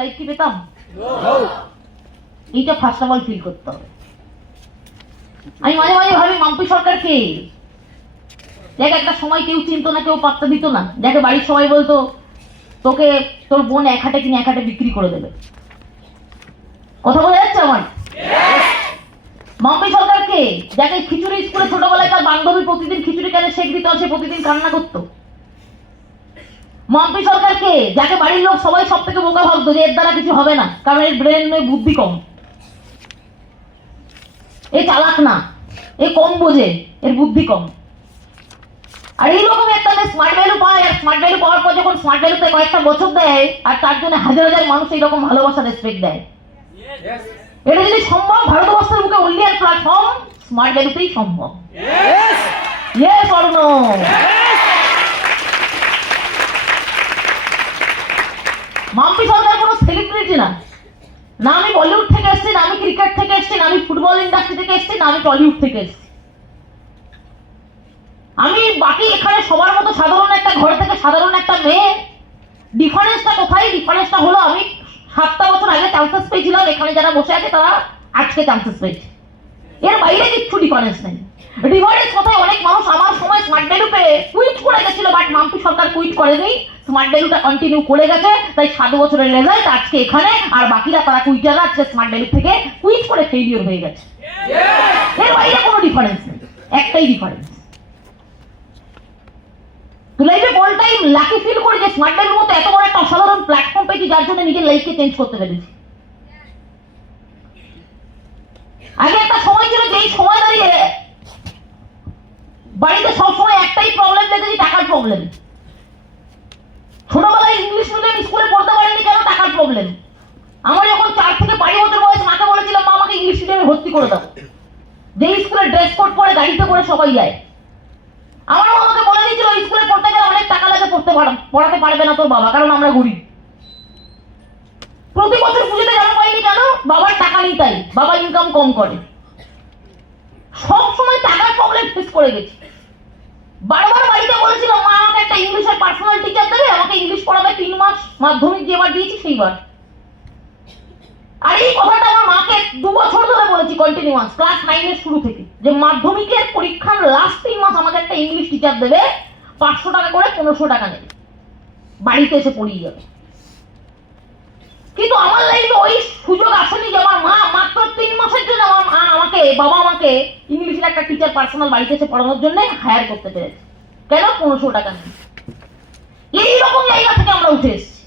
Life কি পেতাম? এইটা ফার্স্ট অফ অল ফিল করতে হবে। আমি মাঝে মাঝে ভাবি মাম্পি সরকার কে? দেখ একটা সময় কেউ চিনতো না, কেউ পাত্তা দিত না। দেখে বাড়ির সবাই বলতো তোকে তোর বোন এক হাটে কিনে এক হাটে বিক্রি করে দেবে। কথা বলা যাচ্ছে আমার? মাম্পি সরকার কে? যাকে খিচুড়ি স্কুলে ছোটবেলায় তার বান্ধবী প্রতিদিন খিচুড়ি কেনে শেখ দিত, সে প্রতিদিন কান্না করতো। মাম্পি সরকার কে? যাকে বাড়ির লোক সবাই সব থেকে বোকা ভাবতো যে এর দ্বারা কিছু হবে না, কারণ এর ব্রেন বুদ্ধি কম, এ চালাক না, এ কম বোঝে, এর বুদ্ধি কম। আর এইরকম একটা স্মার্ট ভ্যালু পায়, আর স্মার্ট ভ্যালু পাওয়ার পর যখন স্মার্ট ভ্যালুতে কয়েকটা বছর দেয় আর তার জন্য হাজার হাজার মানুষ এইরকম ভালোবাসা রেসপেক্ট দেয়। এটা যদি সম্ভব ভারতবর্ষের বুকে অনলি আর প্ল্যাটফর্ম স্মার্ট ভ্যালুতেই সম্ভব। Yes or no? Mampi Sarkar কোনো সেলিব্রিটি না। না আমি বলিউড থেকে এসেছি, না আমি ক্রিকেট থেকে এসেছি, না আমি ফুটবল ইন্ডাস্ট্রি থেকে এসেছি, না আমি টলিউড থেকে এসেছি। আমি বাকি এখানে সবার মতো সাধারণ একটা ঘর থেকে সাধারণ একটা মেয়ে। ডিফারেন্সটা কোথায়? ডিফারেন্সটা হলো আমি 7টা বছর আগে চান্সেস পেয়েছিলাম, এখানে যারা বসে আছে তারা আজকে চান্সেস পেয়েছে। এর বাইরে কিচ্ছু ডিফারেন্স নেই। ডিফারেন্স কোথায়? অনেক মানুষ আমার সময় স্মার্ট ভ্যালু পেয়ে কুইট করে গেছিল, বাট মাম্পি সরকার কুইট করেনি, স্মার্ট ভ্যালুটা কন্টিনিউ করে গেছে। তাই 7 বছরের রেজাল্ট আজকে এখানে, আর বাকিরা তারা কুইটাররা আজকে স্মার্ট ভ্যালু থেকে কুইট করে ফেলিওর হয়ে গেছে। এর বাইরে কোনো ডিফারেন্স নেই, একটাই ডিফারেন্স। তো লাইফে অল টাইম লাকি ফিল করি যে স্মার্ট ভ্যালুর মতো এত বড় একটা অসাধারণ প্ল্যাটফর্ম পেয়েছি যার জন্য নিজের লাইফকে চেঞ্জ করতে পেরেছি। আগে একটা সময় ছিল যেই সময় দাঁড়িয়ে বাড়িতে সবসময় একটাই প্রবলেম দেখেছি, টাকার প্রবলেম। ছোটবেলায় ইংলিশ মিডিয়াম স্কুলে পড়তে পারিনি কেন? টাকার প্রবলেম। আমার যখন 4 থেকে 5 বছর বয়স মাকে বলেছিলাম মা আমাকে ইংলিশ মিডিয়ামে ভর্তি করে দাও, যেই স্কুলে ড্রেস কোড পরে গাড়িতে করে সবাই যায়। আমার মা আমাকে বলে দিয়েছিল স্কুলে পড়তে গেলে অনেক টাকা লাগে, পড়াতে পারবে না তোর বাবা, কারণ আমরা গরিব। প্রতি বছর পুজোতে জামা পাইনি কেন? বাবার টাকা নেই, তাই বাবা ইনকাম কম করে। সব সময় টাকার প্রবলেম ফেস করে গেছি। বারবার বাড়িতে বলেছিলাম মা আমাকে একটা ইংলিশের পার্সোনাল টিচার দেবে, আমাকে ইংলিশ পড়াবে 3 মাস মাধ্যমিক যেবার দিয়েছি সেইবার। আর এই কথাটা আমার মাকে 2 বছর ধরে বলেছি কন্টিনিউয়াস, ক্লাস 9 এর শুরু থেকে, যে মাধ্যমিকের পরীক্ষার লাস্ট 3 মাস আমাকে একটা ইংলিশ টিচার দেবে, 500 টাকা করে 1500 টাকা নেবে, বাড়িতে এসে পড়িয়ে যাবে। কিন্তু আমার লাইফে ওই সুযোগ আসেনি যে আমার মা মাত্র 3 মাসের জন্য বাবা আমাকে ইংলিশের একটা টিচার পার্সোনাল বাড়িতে এসে পড়ানোর জন্য হায়ার করতে পেরেছে। কেন? 1500 টাকা নেই। এইরকম জায়গা থেকে আমরা উঠে এসেছি।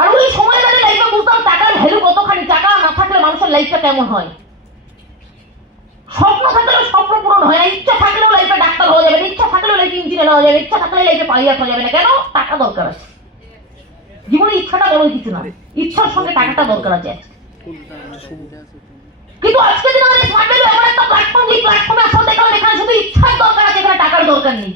আর ওই সময় দাঁড়িয়ে লাইফে বুঝতাম টাকার ভ্যালু কতখানি, টাকা না থাকলে মানুষের লাইফটা কেমন হয়। স্বপ্ন থাকলেও স্বপ্ন পূরণ হয় না, ইচ্ছা থাকলেও লাইফে ডাক্তার হওয়া যাবে না, ইচ্ছা থাকলেও লাইফে ইঞ্জিনিয়ার হওয়া যাবে, ইচ্ছা থাকলে লাইফে পাইলট হওয়া যাবে না। কেন? টাকা দরকার আছে। জীবনে ইচ্ছাটা বড় কিছু না, ইচ্ছার সঙ্গে টাকাটা দরকার আছে। কিন্তু আজকে দিনে আমাদের স্মার্ট ভ্যালু এমন একটা প্ল্যাটফর্ম, যে প্ল্যাটফর্মে আসলে দেখলাম এখানে শুধু ইচ্ছার দরকার আছে, এখানে টাকার দরকার নেই।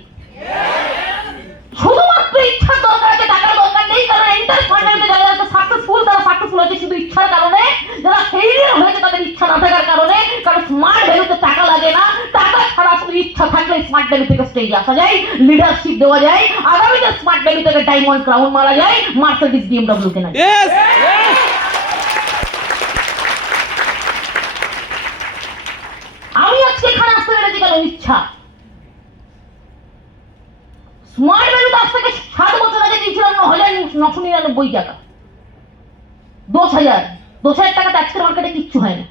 শুধুমাত্র ইচ্ছার দরকার আছে, টাকার দরকার নেই। কারণ এন্টার স্মার্ট ভ্যালুতে যারা সাকসেসফুল, তারা সাকসেসফুল হয়েছে শুধু ইচ্ছার কারণে, যারা ফেইলিয়ার হয়েছে তাদের ইচ্ছা না থাকার কারণে। কারণ স্মার্ট ভ্যালুতে টাকা লাগে না, টাকা ছাড়া শুধু ইচ্ছা থাকলে স্মার্ট ভ্যালু থেকে স্টেজে আসা যায়, লিডারশিপ দেওয়া যায়, আগামীতে স্মার্ট ভ্যালু থেকে ডায়মন্ড ক্রাউন মারা যায়, মার্সিডিজ BMW কেনা যায়। আমি আজকে এখানে আসতে পেরেছি কেন? ইচ্ছা। স্মার্ট ভ্যালু আজ থেকে 7 বছর আগে দিয়েছিলাম 9,999 টাকা। 10,000 টাকাতে আজকের মার্কেটে কিচ্ছু হয় না।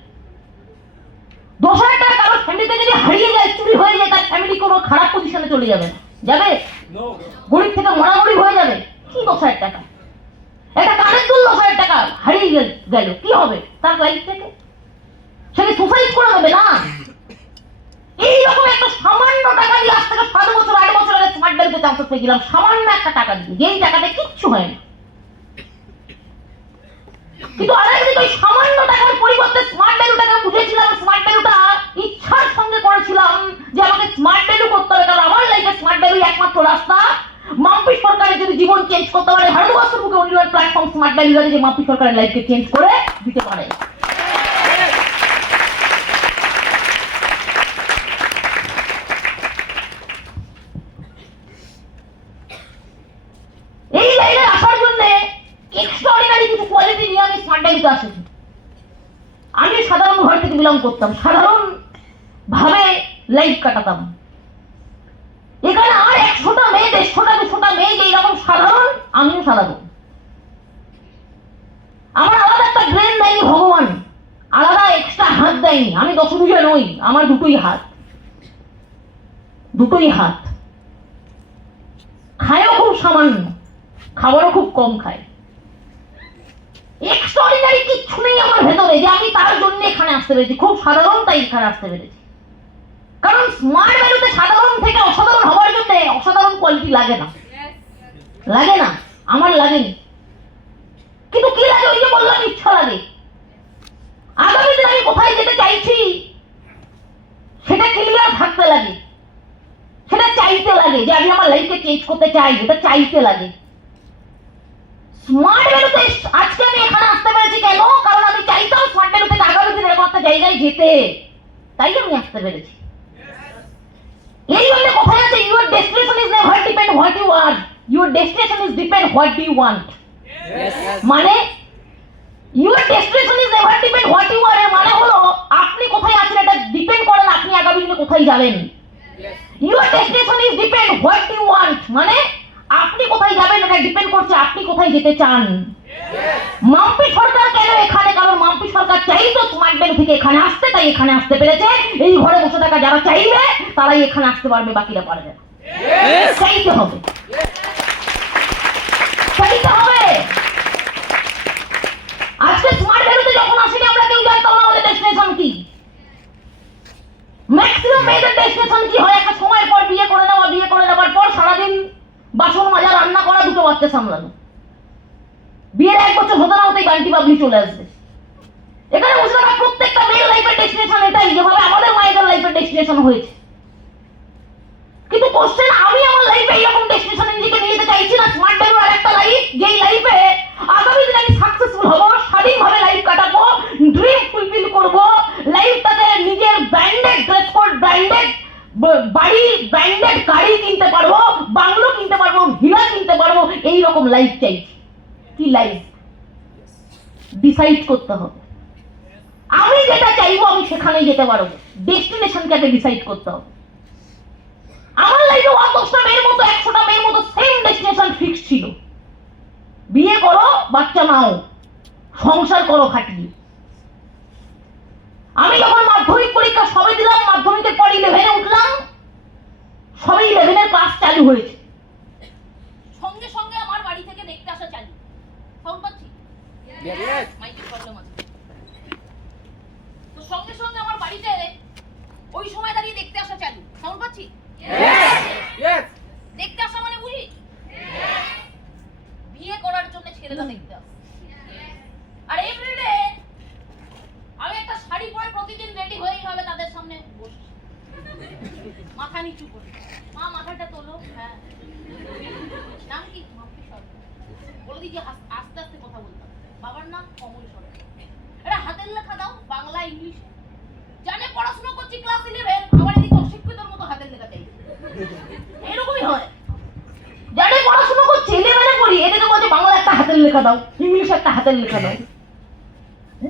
10,000 টাকা কারোর ফ্যামিলিতে যদি হারিয়ে যায়, চুরি হয়ে যায়, তার ফ্যামিলি কোনো খারাপ পজিশনে চলে যাবে না? যাবে? গরিব থেকে মরাগরি হয়ে যাবে। কি 10,000 টাকা? একটা কানের দুল 10,000 টাকা হারিয়ে গেল, কি হবে তার লাইফ থেকে? সে কি সুসাইড করে দেবে? না। এইরকম একটা সামান্য টাকা দিয়ে আজ থেকে 7 বছর 8 বছর আগে স্মার্ট ভ্যালুতে চান্সেস পেয়েছিলাম, সামান্য একটা টাকা দিয়ে, যেই টাকাতে কিচ্ছু হয় না। কিন্তু আরেকদিকে ওই সামান্য টাকার পরিবর্তে স্মার্ট ভ্যালুটাকে বুঝেছিলাম, স্মার্ট ভ্যালুটা ইচ্ছার সঙ্গে করেছিলাম যে আমাকে স্মার্ট ভ্যালু করতে হবে, কারণ আমার লাইফে স্মার্ট ভ্যালু একমাত্র রাস্তা। মাম্পি সরকারের যদি জীবন চেঞ্জ করতে পারে, ভারতবর্ষের বুকে only one platform smart value আছে যে মাম্পি সরকারের লাইফকে চেঞ্জ করে দিতে পারে। এই লাইনে আসার জন্য ভ্যালুতে আসেছি। আমি সাধারণ ঘর থেকে বিলং করতাম, সাধারণ ভাবে লাইফ কাটাতাম। এখানে আর 100টা মেয়ে, 150টা 200টা মেয়ে যে এরকম সাধারণ, আমিও সাধারণ। আমার আলাদা একটা ব্রেন দেয়নি ভগবান, আলাদা এক্সট্রা হাত দেয়নি। আমি দশভুজা নই, আমার দুটোই হাত, দুটোই হাত। খায়ও খুব সামান্য, খাবারও খুব কম খায়। এক্সট্রাঅর্ডিনারি কিচ্ছু নেই আমার ভেতরে যে আমি তার জন্য এখানে আসতে পেরেছি। খুব সাধারণ, তাই এখানে আসতে পেরেছি। কারণ স্মার্ট ভ্যালুতে সাধারণ থেকে অসাধারণ হওয়ার জন্য অসাধারণ কোয়ালিটি লাগে না, লাগে না, আমার লাগেনি। কিন্তু কি লাগে? ওই যে বললাম, ইচ্ছা লাগে। আগামী দিন আমি কোথায় যেতে চাইছি সেটা ক্লিয়ার থাকতে লাগে, সেটা চাইতে লাগে যে আমি আমার লাইফকে চেঞ্জ করতে চাই, এটা চাইতে লাগে। স্মার্ট ভ্যালুতে আজকে আমি এখানে আসতে পেরেছি কেন? কারণ আমি চাইতাম স্মার্ট ভ্যালু থেকে আগামী দিন এরকম একটা জায়গায় যেতে, তাই আমি আসতে পেরেছি। এই জন্য কোথায় আছে, your destination is never depend what you are, your destination is depend what do you want. মানে your destination is never depend what you are এর মানে হলো আপনি কোথায় আছেন এটা ডিপেন্ড করে না আপনি আগামী দিনে কোথায় যাবেন। Your destination is depend what you want, মানে আপনি কোথায় যাবেন এটা ডিপেন্ড করছে আপনি কোথায় যেতে চান। মাম্পি সরকার কেন এখানে? কারণ মাম্পি সরকার চাইতো স্মার্ট ভ্যালু থেকে এখানে আসতে, তাই এখানে আসতে পেরেছে। এই ঘরে বসে থাকা যারা চাইবে তারাই এখানে আসতে পারবে, বাকিরা পারবে না। চাইতে হবে, চাইতে হবে। আজকে স্মার্ট ভ্যালুতে যখন আসিনি আমরা কেউ জানতাম না আমাদের ডেস্টিনেশন কি। ম্যাক্সিমাম মেয়েদের ডেস্টিনেশন কি হয়? একটা সময়ের পর বিয়ে করে নেওয়া, বিয়ে করে নেওয়ার পর সারাদিন বাসন মাজা, রান্না করা, দুটো বাচ্চা সামলানো। বিয়ের 1 বছর হতে না হতেই বান্টি বাবলি চলে আসবে। এখানে বুঝলাম না প্রত্যেকটা মেয়ের লাইফের ডেস্টিনেশন এটাই, যেভাবে আমাদের মায়েদের লাইফের ডেস্টিনেশন হয়েছে। কিন্তু কোশ্চেন, আমি আমার লাইফে এইরকম ডেস্টিনেশনে নিজেকে নিয়ে যেতে চাইছি না। স্মার্ট ভ্যালু আর একটা লাইফ, যেই লাইফে আগামী দিনে আমি সাকসেসফুল হব, স্বাধীনভাবে লাইফ কাটাবো, ড্রিম ফুলফিল করব, লাইফটাতে নিজের ব্র্যান্ডেড ড্রেস কোড, ব্র্যান্ডেড বাড়ি, ব্র্যান্ডেড গাড়ি কিনতে পারবো, বাংলো কিনতে পারবো, ভিলা কিনতে পারবো, এই রকম লাইফ চাইছি। কি লাইফ ডিসাইড করতে হবে। আমি যেটা চাইবো আমি সেখানেই যেতে পারবো, ডেস্টিনেশনকে আগে ডিসাইড করতে হবে। আমার লাইফে 10টা মেয়ের মতো, 100টা মেয়ের মতো সেম ডেস্টিনেশন ফিক্স ছিল। বিয়ে করো, বাচ্চা নাও, সংসার করো খাটিয়ে। আমি যখন মাধ্যমিক পরীক্ষা সবে দিলাম, মাধ্যমিকের পর 11-এ উঠলাম, সবে 11-এর ক্লাস চালু হয়েছে। সঙ্গে সঙ্গে আমার বাড়ি থেকে দেখতে আসা চালু। সাউন্ড পাচ্ছি? মাইকের প্রবলেম আছে তো সঙ্গে সঙ্গে আমার বাড়িতে ওই সময় দাঁড়িয়ে দেখতে আসা চালু। সাউন্ড পাচ্ছি? দেখতে আসা মানে বুঝি বিয়ে করার জন্য ছেলেরা দেখতে আসে। আর এভরিডে আমি একটা শাড়ি পরে প্রতিদিন রেডি হয়েই হবে তাদের সামনে বসে, মাথা নিচু করে, মা মাথাটা তোলো। হ্যাঁ, নাম কি? মাম্পি সরকার। বলে দিই যে আস্তে আস্তে কথা বলতাম। বাবার নাম কমল সরকার। এটা হাতের লেখা দাও, বাংলা ইংলিশে। জানে পড়াশোনা করছি ক্লাস 11, আমার এদিকে অশিক্ষিতর মতো হাতের লেখা চাই। এরকমই হয়। জানে পড়াশোনা করছি, 11-এ পড়ি, এদিকে বলছে বাংলা একটা হাতের লেখা দাও, ইংলিশে একটা হাতের লেখা দাও।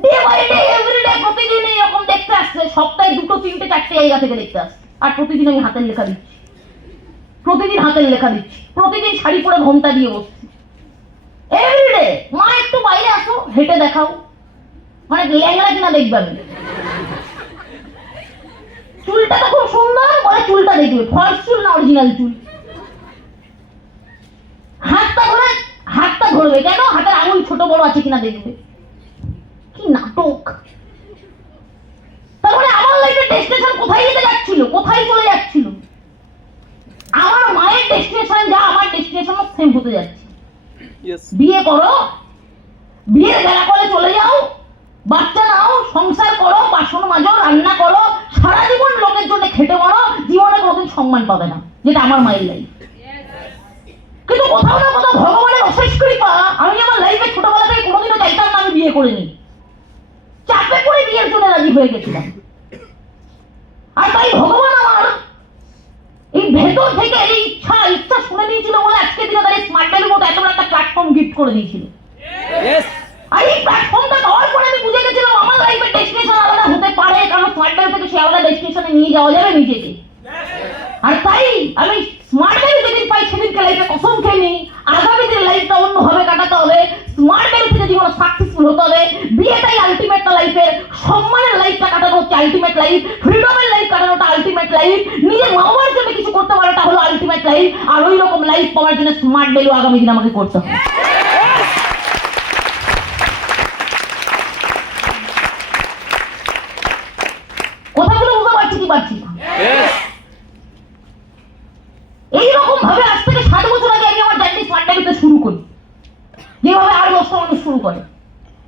ডে বাই ডে, এভরিডে, প্রতিদিন এরকম দেখতে আসছে। সপ্তাহে 2, 3, 4 জায়গা থেকে দেখতে আসছে। আর প্রতিদিন আমি হাতের লেখা দিচ্ছি, প্রতিদিন হাতের লেখা দিচ্ছি, প্রতিদিন শাড়ি পরে ঘোমটা দিয়ে বসছি। এভরিডে মা একটু বাইরে আসো, হেঁটে দেখাও, মানে ল্যাংড়া কিনা দেখবে। আমি চুলটা তো খুব সুন্দর, বলে চুলটা দেখবে, ফলস চুল না অরিজিনাল চুল। হাতটা ধরবে কেন? হাতের আঙুল ছোট বড় আছে কিনা দেখবে। কি নাটক! তারপরে আমার লাইফের ডেস্টিনেশন কোথায় যেতে যাচ্ছিল, কোথায় চলে যাচ্ছিল? আমার মায়ের ডেস্টিনেশন যা, আমার ডেস্টিনেশনও সেম হতে যাচ্ছে। বিয়ে করো, বিয়ের বেলা করে চলে যাও, বাচ্চা নাও, সংসার করো, বাসন মাজো, রান্না করো, সারা জীবন লোকের জন্য খেটে মরো, জীবনে কোনোদিন সম্মান পাবে না, যেটা আমার মায়ের লাইফ। কিন্তু কোথাও না কোথাও ভগবানের অশেষ কৃপা, আমি আমার লাইফে ছোটবেলা থেকে কোনোদিনও চাইতাম না আমি বিয়ে করে নিই। চাপে পড়ে বিয়ের জন্য রাজি হয়ে গেছিলাম। আর তাই ভগবান আমার এই ভেতর থেকে এই ইচ্ছা শুনে নিয়েছিল বলে আজকে দিনে তাদের স্মার্ট ভ্যালুর মতো এত বড় একটা প্ল্যাটফর্ম গিফট করে দিয়েছিল। আর এই প্ল্যাটফর্মটা পাওয়ার হতে পারে, কারণ স্মার্ট ভ্যালু থেকে সে আলাদা ডেস্টিনেশনে নিয়ে যাওয়া যাবে নিজেকে। আর তাই আমি স্মার্ট ভ্যালু যেদিন পাই সেদিনকে লাইফে কসম খেয়ে নিই আগামী দিনের লাইফটা অন্যভাবে কাটাতে হবে, স্মার্ট ভ্যালু থেকে জীবনে সাকসেসফুল হতে হবে। বিয়েটাই আলটিমেট লাইফের, সম্মানের লাইফটা কাটানো হচ্ছে আলটিমেট লাইফ, ফ্রিডমের লাইফ কাটানোটা আলটিমেট লাইফ, নিজের মা বাবার জন্য কিছু করতে পারাটা হলো আলটিমেট লাইফ। আর ওই রকম লাইফ পাওয়ার জন্য স্মার্ট ভ্যালু আগামী দিন আমাকে করতে হবে। কথাগুলো বুঝতে পারছি কি পারছি না? এইরকম ভাবে আজ থেকে 7 বছর আগে আমি আমার জার্নি স্মার্ট ভ্যালুতে শুরু করি, যেভাবে আর 10টা মানুষ শুরু করে।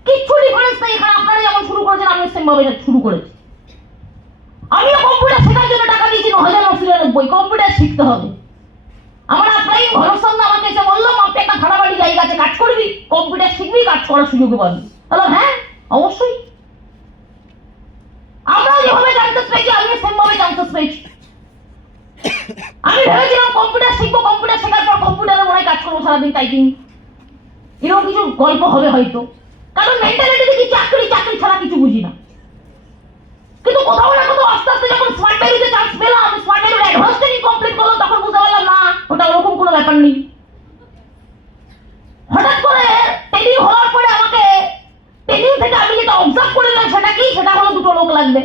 কিচ্ছু ডিফারেন্স নেই, এখানে আপনারা যেমন শুরু করেছেন আমিও সেম ভাবে শুরু করেছি। আমিও কম্পিউটার শেখার জন্য টাকা দিয়েছি 9,999, কম্পিউটার শিখতে হবে। আমার আপনাই ঘরের সামনে আমাকে এসে বললো আপনি একটা ভাড়া বাড়ি জায়গা আছে, কাজ করবি, কম্পিউটার শিখবি, কাজ করার সুযোগ পাবি। বললাম হ্যাঁ অবশ্যই। আমরা যেভাবে চান্সেস পেয়েছি আমিও সেম ভাবে চান্সেস পেয়েছি। আমি ভেবেছিলাম কম্পিউটার শিখবো, কম্পিউটার শেখার পর কম্পিউটারে মনে কাজ করবো সারাদিন টাইপিং, এরকম কিছু গল্প হবে হয়তো, কারণ মেন্টালিটি দেখি চাকরি চাকরি ছাড়া কিছু বুঝি না। কিন্তু কোথাও না কোথাও আস্তে আস্তে যখন স্মার্ট ভ্যালুতে চান্স পেলাম, স্মার্ট ভ্যালুর অ্যাডভান্স ট্রেনিং কমপ্লিট করলাম, তখন বুঝতে পারলাম না ওটা ওরকম কোনো ব্যাপার নেই। হঠাৎ করে ট্রেনিং হওয়ার পরে আমাকে ট্রেনিং থেকে আমি যেটা অবজার্ভ করলাম সেটা কি, সেটা হলো 2টো লোক লাগবে,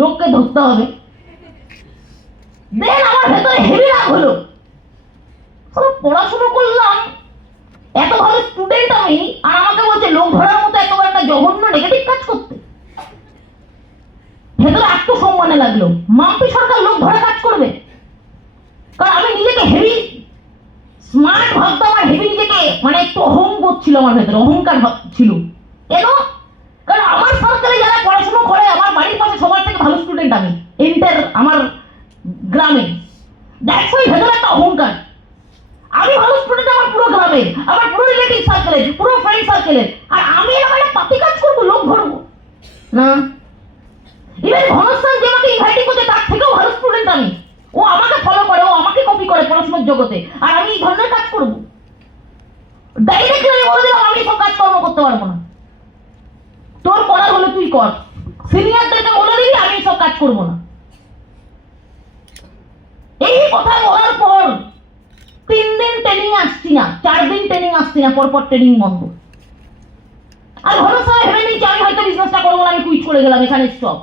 লোককে ধরতে হবে। দেন আমার ভেতরে হেভি রাগ হলো, পড়াশোনা করলাম, এত ভালো স্টুডেন্ট আমি, আর আমাকে বলছে লোক ধরার মতো এত একটা জঘন্য নেগেটিভ কাজ করতে। ভেতরে আত্মসম্মানে লাগলো, মাম্পি সরকার লোক ধরে কাজ করবে? কারণ আমি নিজেকে হেভি স্মার্ট ভাবতাম, আর হেভি নিজেকে মানে একটু অহংবোধ ছিল আমার ভেতরে, অহংকার ছিল। কেন? কারণ আমার সার্কেলে যারা পড়াশোনা করে, আমার বাড়ির পাশে সবার থেকে ভালো স্টুডেন্ট আমি আমার গ্রামে, দ্যাটস ওয়াই ভেতরে একটা অহংকার। আমি ভালো স্টুডেন্ট আমার পুরো গ্রামে, আমার পুরো রিলেটিভ সার্কেলে, পুরো ফ্রেন্ড সার্কেলে, আর আমি এরকম একটা পাতি কাজ করবো, লোক ধরবো না। ইভেন ঘনশ্যাম যে আমাকে ইনভাইটিং করছে তার থেকেও ভালো স্টুডেন্ট আমি, ও আমাকে ফলো করে, ও আমাকে কপি করে পড়াশোনার জগতে, আর আমি এই ধরনের কাজ করবো? ডাইরেক্টলি আমি বলে দিলাম আমি সব কাজকর্ম করতে পারবো না, তোর করার হলে তুই কর, সিনিয়রদেরকে বলে দিবি আমি সব কাজ করবো না। এই কথা বলার পর 3 দিন ট্রেনিং আসছি না, 4 দিন ট্রেনিং আসছি না, পরপর ট্রেনিং বন্ধ। আর ঘনশ্যাম ভেবে নিয়েছি আমি হয়তো বিজনেসটা করবো না, আমি কুইট করে গেলাম, এখানে স্টপ।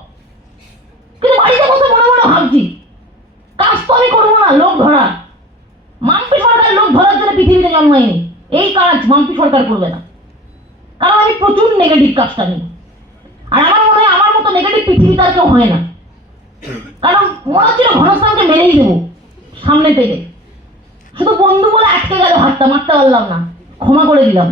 কিন্তু বাড়িতে বসে মনে মনে ভাবছি কাজ তো আমি করবো না, লোক ধরা। মাম্পি সরকার লোক ধরার জন্য পৃথিবীতে জন্মায়নি, এই কাজ মাম্পি সরকার করবে না, কারণ আমি প্রচুর নেগেটিভ কাজটা নিই। আর আমার মনে হয় আমার মতো নেগেটিভ পৃথিবীতে আর কেউ হয় না, কারণ মনে হচ্ছিল ঘনশ্যামকে মেরেই দেবো সামনে থেকে, শুধু বন্ধু বলে আটকে গেল হাতটা, মারতে পারলাম না, ক্ষমা করে দিলাম।